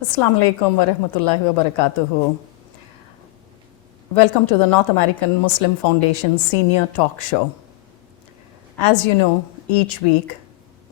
Assalamu alaikum wa rahmatullahi wa barakatuhu. Welcome to the North American Muslim Foundation Senior Talk Show. As you know, each week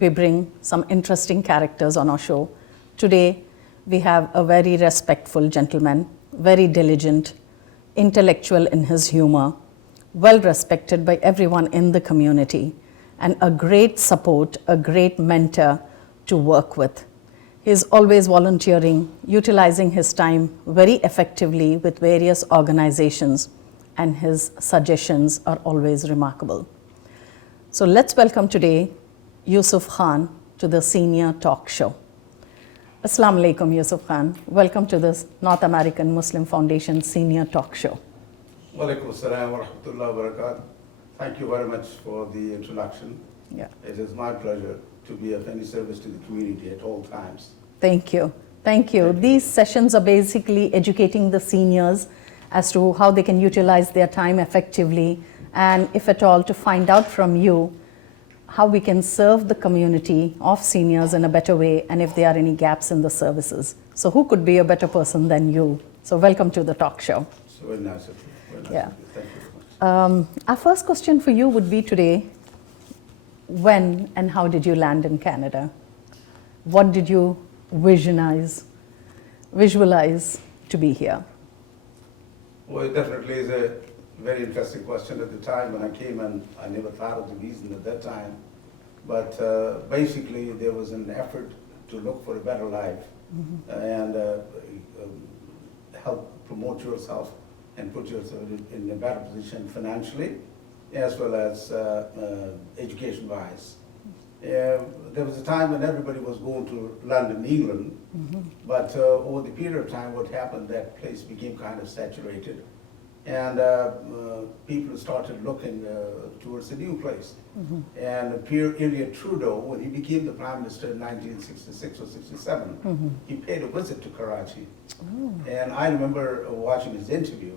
we bring some interesting characters on our show. Today we have a very respectful gentleman, very diligent, intellectual in his humor, well respected by everyone in the community, and a great support, a great mentor to work with. He is always volunteering, utilizing his time very effectively with various organizations, and his suggestions are always remarkable. So let's welcome today Yusuf Khan to the Senior Talk Show. Assalamu alaikum, Yusuf Khan. Welcome to this North American Muslim Foundation Senior Talk Show. Wa alaikum assalam wa rahmatullahi wa barakatuh. Thank you very much for the introduction. Yeah. It is my pleasure to be of any service to the community at all times. Thank you. Thank you. These sessions are basically educating the seniors as to how they can utilize their time effectively, and if at all, to find out from you how we can serve the community of seniors in a better way, and if there are any gaps in the services. So who could be a better person than you? So welcome to the talk show. So very nice of you. Very nice Yeah. of you. Thank you very much. Our first question for you would be today, when and how did you land in Canada? What did you visualize to be here? Well, it definitely is a very interesting question. At the time when I came, and I never thought of the reason at that time, but basically there was an effort to look for a better life and help promote yourself and put yourself in a better position financially as well as education-wise. There was a time when everybody was going to London, England, but over the period of time, what happened, that place became kind of saturated, and people started looking towards a new place. And Pierre Elliott Trudeau, when he became the Prime Minister in 1966 or 67, he paid a visit to Karachi. And I remember watching his interview.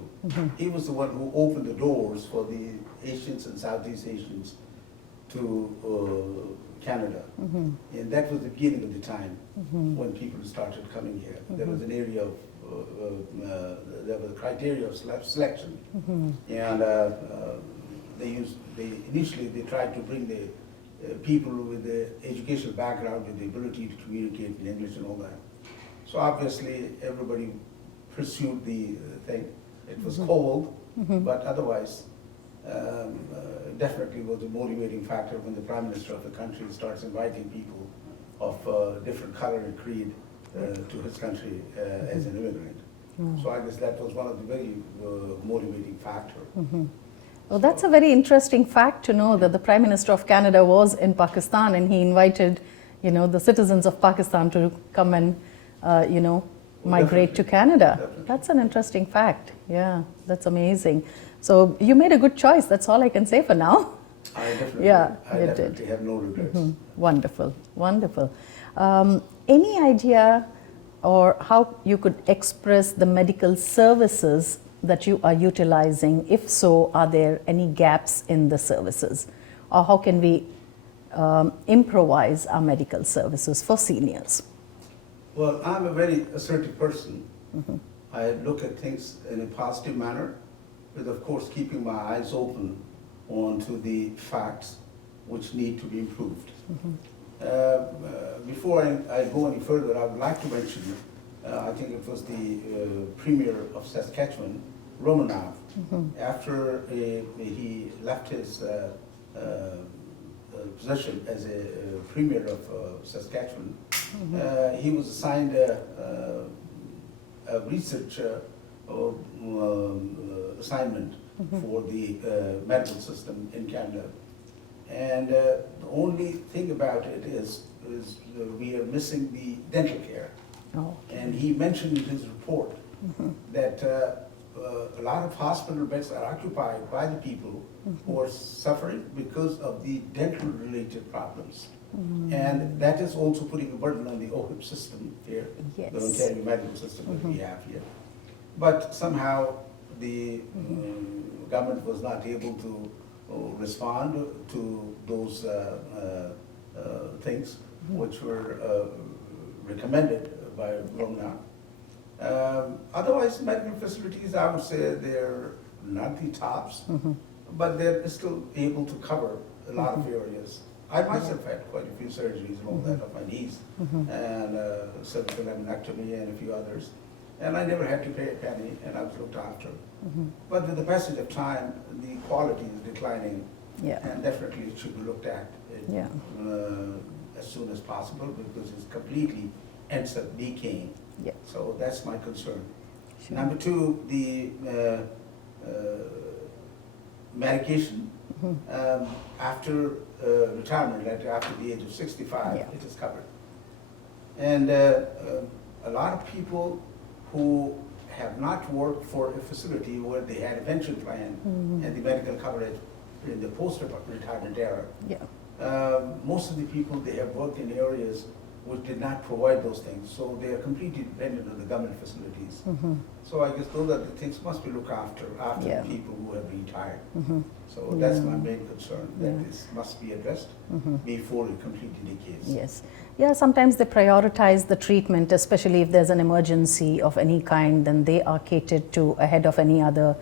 He was the one who opened the doors for the Asians and Southeast Asians to Canada. And that was the beginning of the time when people started coming here. There was an area of, there was a criteria of selection. And initially they tried to bring the people with the educational background, with the ability to communicate in English and all that. So obviously everybody pursued the thing. It was cold, but otherwise definitely was a motivating factor when the Prime Minister of the country starts inviting people of different color and creed to his country as an immigrant. So I guess that was one of the very motivating factor. Well, that's a very interesting fact to know, that the Prime Minister of Canada was in Pakistan and he invited, the citizens of Pakistan to come and, migrate to Canada. Definitely. That's an interesting fact. Yeah, that's amazing. So you made a good choice. That's all I can say for now. I definitely, Yeah, I you definitely did. have no regrets. Wonderful, wonderful. Any idea or how you could express the medical services that you are utilizing? If so, are there any gaps in the services? Or how can we improvise our medical services for seniors? Well, I'm a very assertive person. I look at things in a positive manner, with of course keeping my eyes open onto the facts which need to be improved. Before I go any further, I would like to mention, I think it was the Premier of Saskatchewan, Romanoff, after he left his position as a Premier of Saskatchewan, he was assigned a research assignment for the medical system in Canada. And the only thing about it is we are missing the dental care. Oh. And he mentioned in his report that a lot of hospital beds are occupied by the people who are suffering because of the dental related problems. And that is also putting a burden on the OHIP system here, Yes. the Ontario medical system that we have here. But somehow the government was not able to respond to those things which were recommended by Romna. Otherwise, medical facilities, I would say they're not the tops, but they're still able to cover a lot of areas. I myself had quite a few surgeries and all that of my knees, and cervical laminectomy and a few others. And I never had to pay a penny, and I was looked after. But with the passage of time, the quality is declining, and definitely it should be looked at as soon as possible, because it completely ends up decaying. So that's my concern. Number two, the medication after retirement, like after the age of 65, it is covered. And a lot of people who have not worked for a facility where they had a pension plan and the medical coverage in the post-retirement era, most of the people, they have worked in areas which did not provide those things, so they are completely dependent on the government facilities. So I guess those are the things must be looked after the people who have retired. So that's my main concern, that this must be addressed before it completely decays. Yeah, sometimes they prioritize the treatment, especially if there's an emergency of any kind, then they are catered to ahead of any other,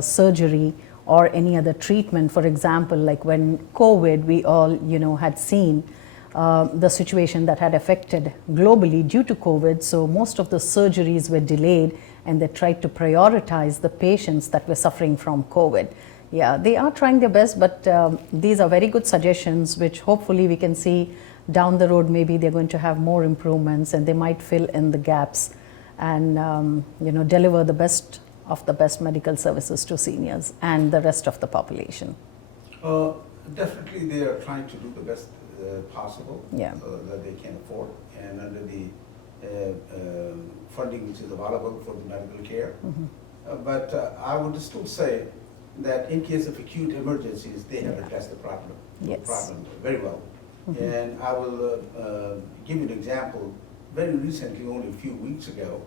surgery or any other treatment. For example, like when COVID, we all, had seen the situation that had affected globally due to COVID. So most of the surgeries were delayed, and they tried to prioritize the patients that were suffering from COVID. Yeah, they are trying their best, but these are very good suggestions, which hopefully we can see down the road. Maybe they're going to have more improvements, and they might fill in the gaps and deliver the best of the best medical services to seniors and the rest of the population. Definitely they are trying to do the best possible that they can afford, and under the funding which is available for the medical care. But I would still say that in case of acute emergencies, they have addressed the problem very well. And I will give you an example. Very recently, only a few weeks ago,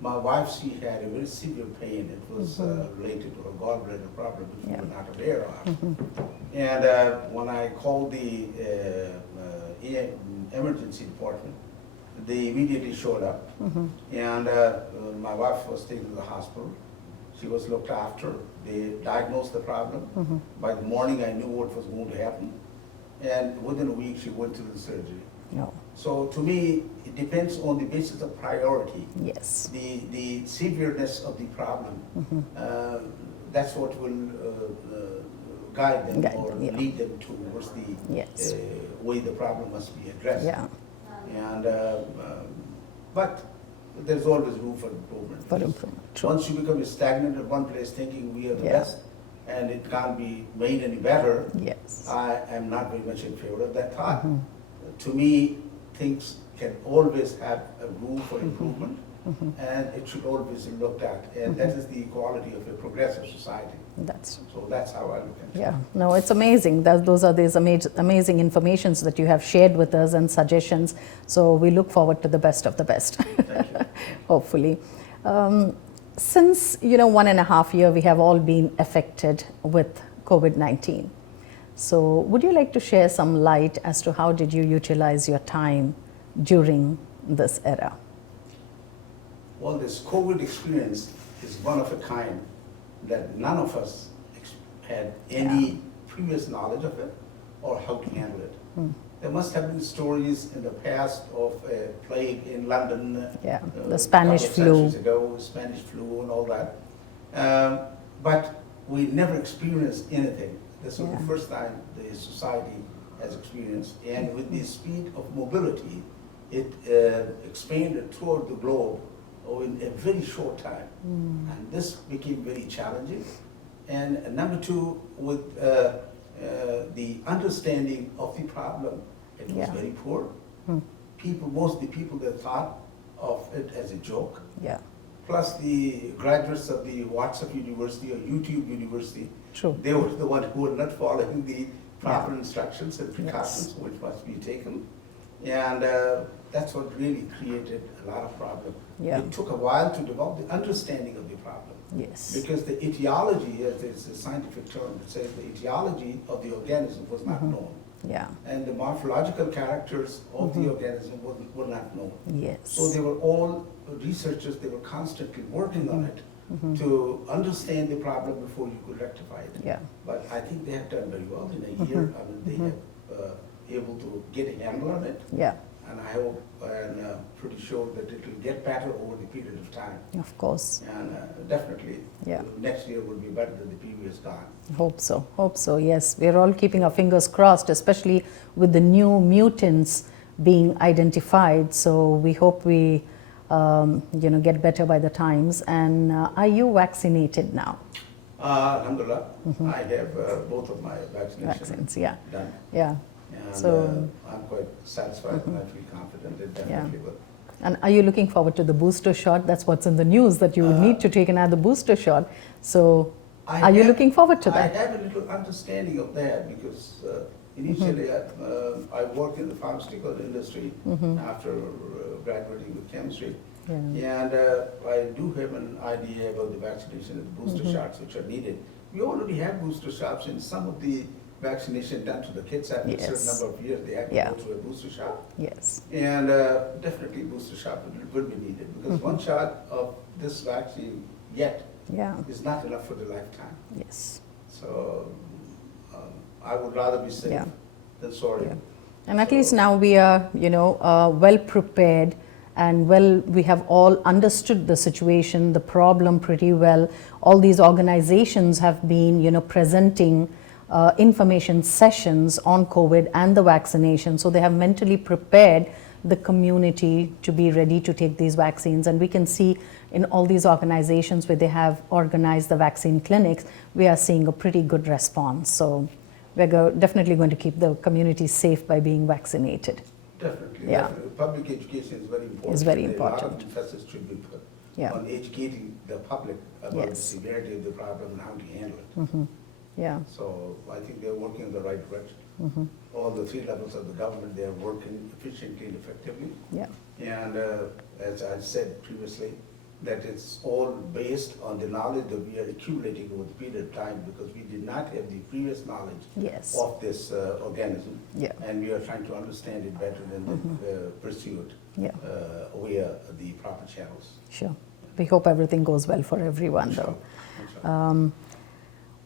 my wife, she had a very severe pain. It was related to her gallbladder problem, which we were not aware of. And when I called the emergency department, they immediately showed up. And my wife was taken to the hospital. She was looked after. They diagnosed the problem. By the morning, I knew what was going to happen. And within a week, she went to the surgery. So to me, it depends on the basis of priority. The severeness of the problem. That's what will guide them or lead them towards the way the problem must be addressed. And but there's always room for improvement. Once you become stagnant at one place, thinking we are the best, and it can't be made any better, I am not very much in favor of that thought. To me, things can always have a room for improvement, and it should always be looked at, and that is the quality of a progressive society. So that's how I look at it. No, it's amazing. Those are these amazing informations that you have shared with us and suggestions. So we look forward to the best of the best. Thank you. Hopefully. Since 1.5 years, we have all been affected with COVID-19. So would you like to share some light as to how did you utilize your time during this era? Well, this COVID experience is one of a kind that none of us had any previous knowledge of it or how to handle it. There must have been stories in the past of a plague in London, the Spanish flu. Ago, Spanish flu and all that. But we never experienced anything. This was the first time the society has experienced. And with the speed of mobility, it expanded throughout the globe in a very short time. And this became very challenging. And number two, with the understanding of the problem, it was very poor. Most of the people that thought of it as a joke, plus the graduates of the WhatsApp University or YouTube University, they were the ones who were not following the proper instructions and precautions which must be taken. And that's what really created a lot of problem. It took a while to develop the understanding of the problem. Because the etiology, as it's a scientific term, it says the etiology of the organism was not known. Yeah. And the morphological characters of the organism were not known. Yes. So they were all researchers, they were constantly working on it to understand the problem before you could rectify it. Yeah. But I think they have done very well in a year. I mean, they have able to get a handle on it. Yeah. And I hope and pretty sure that it will get better over the period of time. Of course. And definitely, Yeah. next year will be better than the previous time. Hope so. Hope so. Yes, we're all keeping our fingers crossed, especially with the new mutants being identified. So we hope we, get better by the times. And are you vaccinated now? Alhamdulillah, I have both of my Vaccines. Yeah. done. Yeah. And So- I'm quite satisfied and I feel confident it definitely will. And are you looking forward to the booster shot? That's what's in the news, that you would need to take another booster shot. So are you looking forward to that? I have a little understanding of that because initially I worked in the pharmaceutical industry after graduating with chemistry. Yeah. And I do have an idea about the vaccination and the booster shots which are needed. We already have booster shots in some of the vaccination done to the kids after a Yes. certain number of years. They have to Yeah. go through a booster shot. Yes. And definitely booster shot will be needed because one shot of this vaccine yet Yeah. is not enough for the lifetime. Yes. So I would rather be safe Yeah. than sorry. Yeah. And at So- least now we are, well prepared, and we have all understood the situation, the problem pretty well. All these organizations have been, presenting information sessions on COVID and the vaccination. So they have mentally prepared the community to be ready to take these vaccines. And we can see in all these organizations where they have organized the vaccine clinics, we are seeing a pretty good response. So we're definitely going to keep the community safe by being vaccinated. Definitely, Yeah. definitely. Public education is very important. Is very A lot of important. emphasis should be put Yeah. on educating the public about the Yes. severity of the problem and how to handle it. Yeah. So I think they're working in the right direction. All the three levels of the government, they're working efficiently and effectively. Yeah. And as I said previously, that it's all based on the knowledge that we are accumulating over the period of time because we did not have the previous knowledge Yes. of this organism. Yeah. And we are trying to understand it better and then pursue it Yeah. via the proper channels. Sure. We hope everything goes well for everyone, though. Inshallah.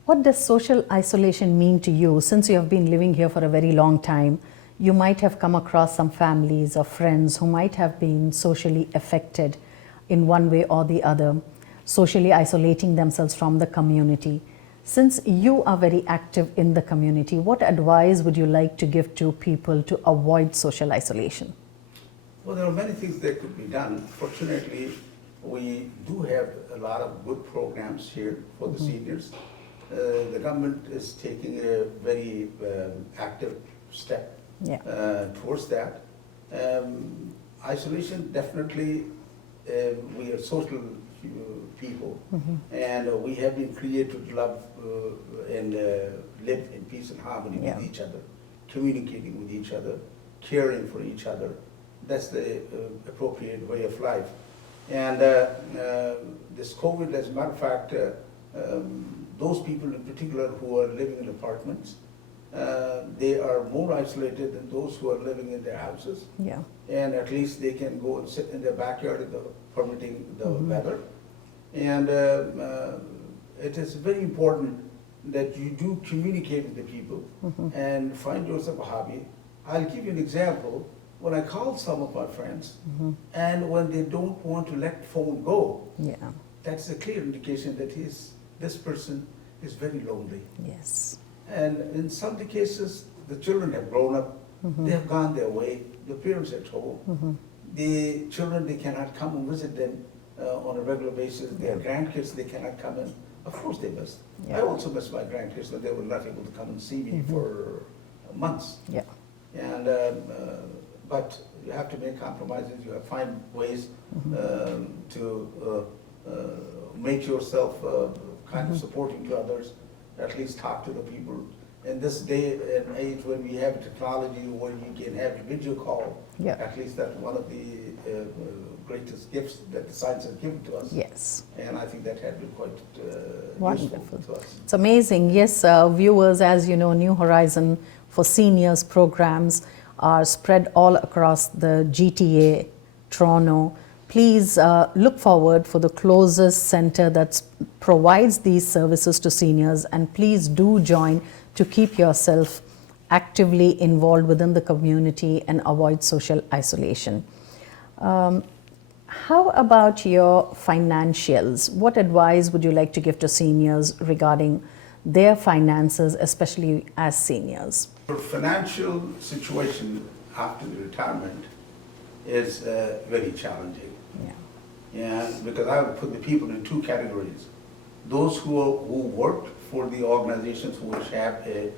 What does social isolation mean to you? Since you have been living here for a very long time, you might have come across some families or friends who might have been socially affected in one way or the other, socially isolating themselves from the community. Since you are very active in the community, what advice would you like to give to people to avoid social isolation? Well, there are many things that could be done. Fortunately, we do have a lot of good programs here for the seniors. The government is taking a very active step Yeah. towards that. Isolation, definitely, we are social people, and we have been created to love and live in peace and harmony Yeah. with each other, communicating with each other, caring for each other. That's the appropriate way of life. And this COVID, as a matter of fact, those people in particular who are living in apartments, they are more isolated than those who are living in their houses. Yeah. And at least they can go and sit in their backyard, permitting the weather. And it is very important that you do communicate with the people and find yourself a hobby. I'll give you an example. When I call some of my friends, and when they don't want to let phone go, Yeah. that's a clear indication that this person is very lonely. Yes. And in some cases, the children have grown up, they have gone their way, the parents are at home. The children, they cannot come and visit them on a regular basis. Their grandkids, they cannot come in. Of course they miss. Yeah. I also miss my grandkids, but they were not able to come and see me for months. Yeah. And but you have to make compromises. You have to find ways to make yourself kind of supporting to others. At least talk to the people. in this day and age when we have technology, when you can have a video call, Yeah. at least that's one of the greatest gifts that the science has given to us. Yes. And I think that had been quite Wonderful. useful to us. It's amazing. Yes, viewers, as you know, New Horizon for Seniors programs are spread all across the GTA, Toronto. Please look forward for the closest center that provides these services to seniors, and please do join to keep yourself actively involved within the community and avoid social isolation. How about your financials? What advice would you like to give to seniors regarding their finances, especially as seniors? Our financial situation after the retirement is very challenging. Yeah. And because I would put the people in two categories. Those who worked for the organizations which have a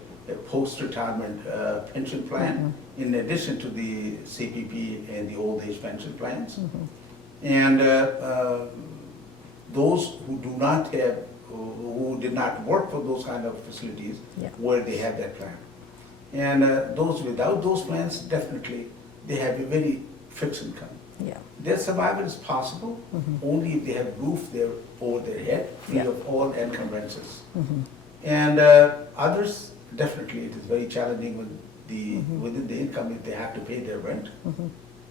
post-retirement pension plan, in addition to the CPP and the old age pension plans. And those who do not have, who did not work for those kind of facilities, Yeah. where they have that plan. And those without those plans, definitely, they have a very fixed income. Yeah. Their survival is possible only if they have roof over their head, free Yeah. of all encumbrances. And others, definitely, it is very challenging with within the income if they have to pay their rent.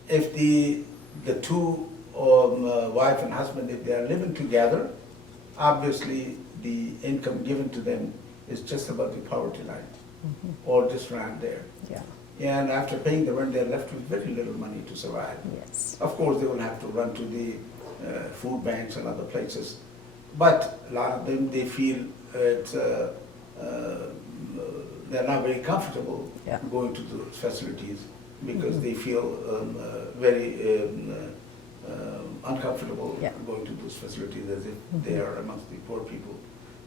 If the two wife and husband, if they are living together, obviously the income given to them is just above the poverty line, or just around there. Yeah. And after paying the rent, they're left with very little money to survive. Yes. Of course, they will have to run to the food banks and other places. But a lot of them, they feel they're not very comfortable Yeah. going to those facilities because they feel very uncomfortable Yeah. going to those facilities as if they are amongst the poor people.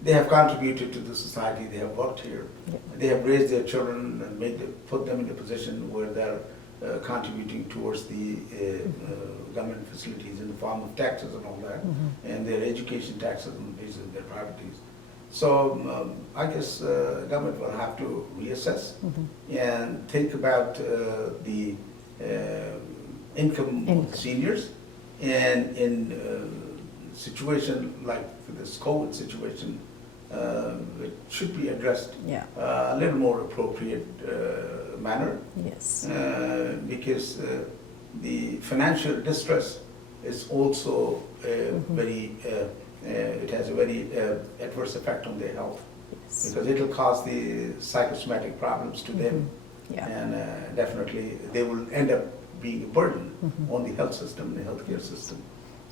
They have contributed to the society, they have worked here. Yeah. They have raised their children and put them in a position where they're contributing towards the government facilities in the form of taxes and all that, and their education taxes and basis of their properties. So I guess government will have to reassess and think about the income of seniors, and in situation like this COVID situation, it should be addressed Yeah. a little more appropriate manner, Yes. because the financial distress is also very, it has a very adverse effect on their health, Yes. because it will cause the psychosomatic problems to them, Yeah. and definitely they will end up being a burden on the health system, the healthcare system.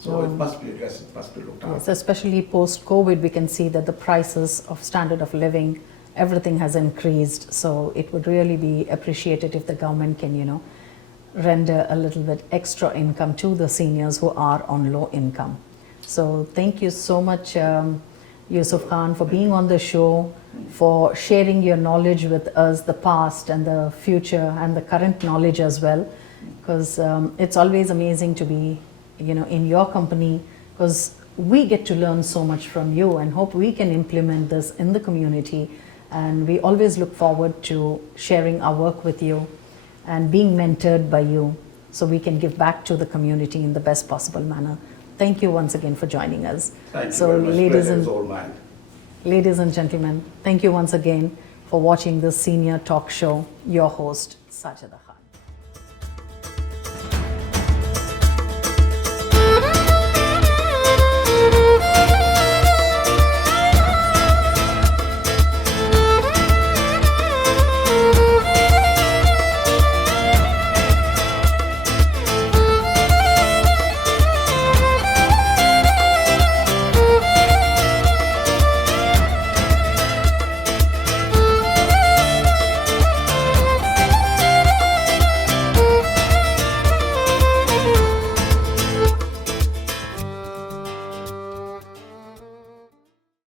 So it must be addressed, it must be looked at. Yes, especially post-COVID, we can see that the prices of standard of living, everything has increased. So it would really be appreciated if the government can, render a little bit extra income to the seniors who are on low income. So thank you so much, Yusuf Khan, for being on the show, for sharing your knowledge with us, the past and the future and the current knowledge as well. Because it's always amazing to be in your company, because we get to learn so much from you, and hope we can implement this in the community. And we always look forward to sharing our work with you and being mentored by you, so we can give back to the community in the best possible manner. Thank you once again for joining us. Thank you So, very much. ladies Pleasure and is all mine. ladies and gentlemen, thank you once again for watching this senior talk show. Your host, Sajida Khan.